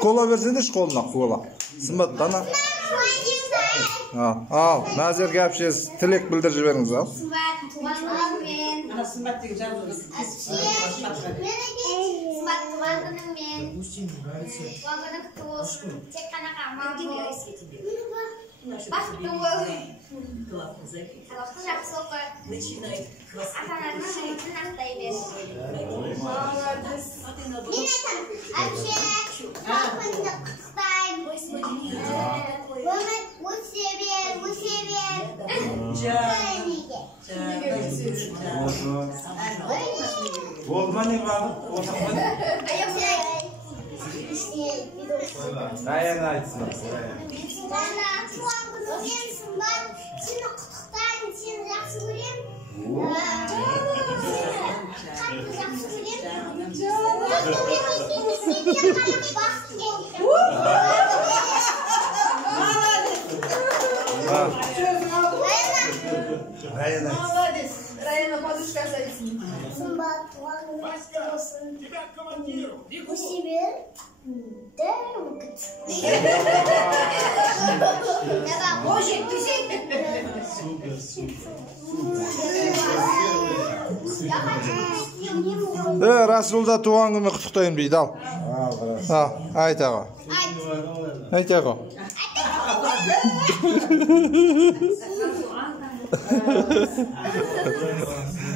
Kola versene şkoluna kola. Sımbat bana. Al. Nazir Gapşes tilek bildirip жіберіңіз al. Sımbat tuğan günüm. Ana Sımbat diye жазылды. Sımbat tuğan günüm men. Tuğan günüm kutu. Tek kana kamam. Bak tuğu. Kalakta жақсы оқы. Ата-ананың жұмысын ақтай бер. Мен айтам, әпше, бақынды құттықтаймын. Өмір өсе бер. Olma ne var? Ryan aytsın. Bana tuğan günüмен Sımbat, seni құттықтаймын, сені жақсы көремін. Қатты жақсы көремін. Молодец. Райана подушкасы айтсын. Сымбат туған күні құтты болсын. Өсе бер. Ожек, төсек. Расулда туған күні құттықтаймын дейді ал. Айт аға. Айт аға.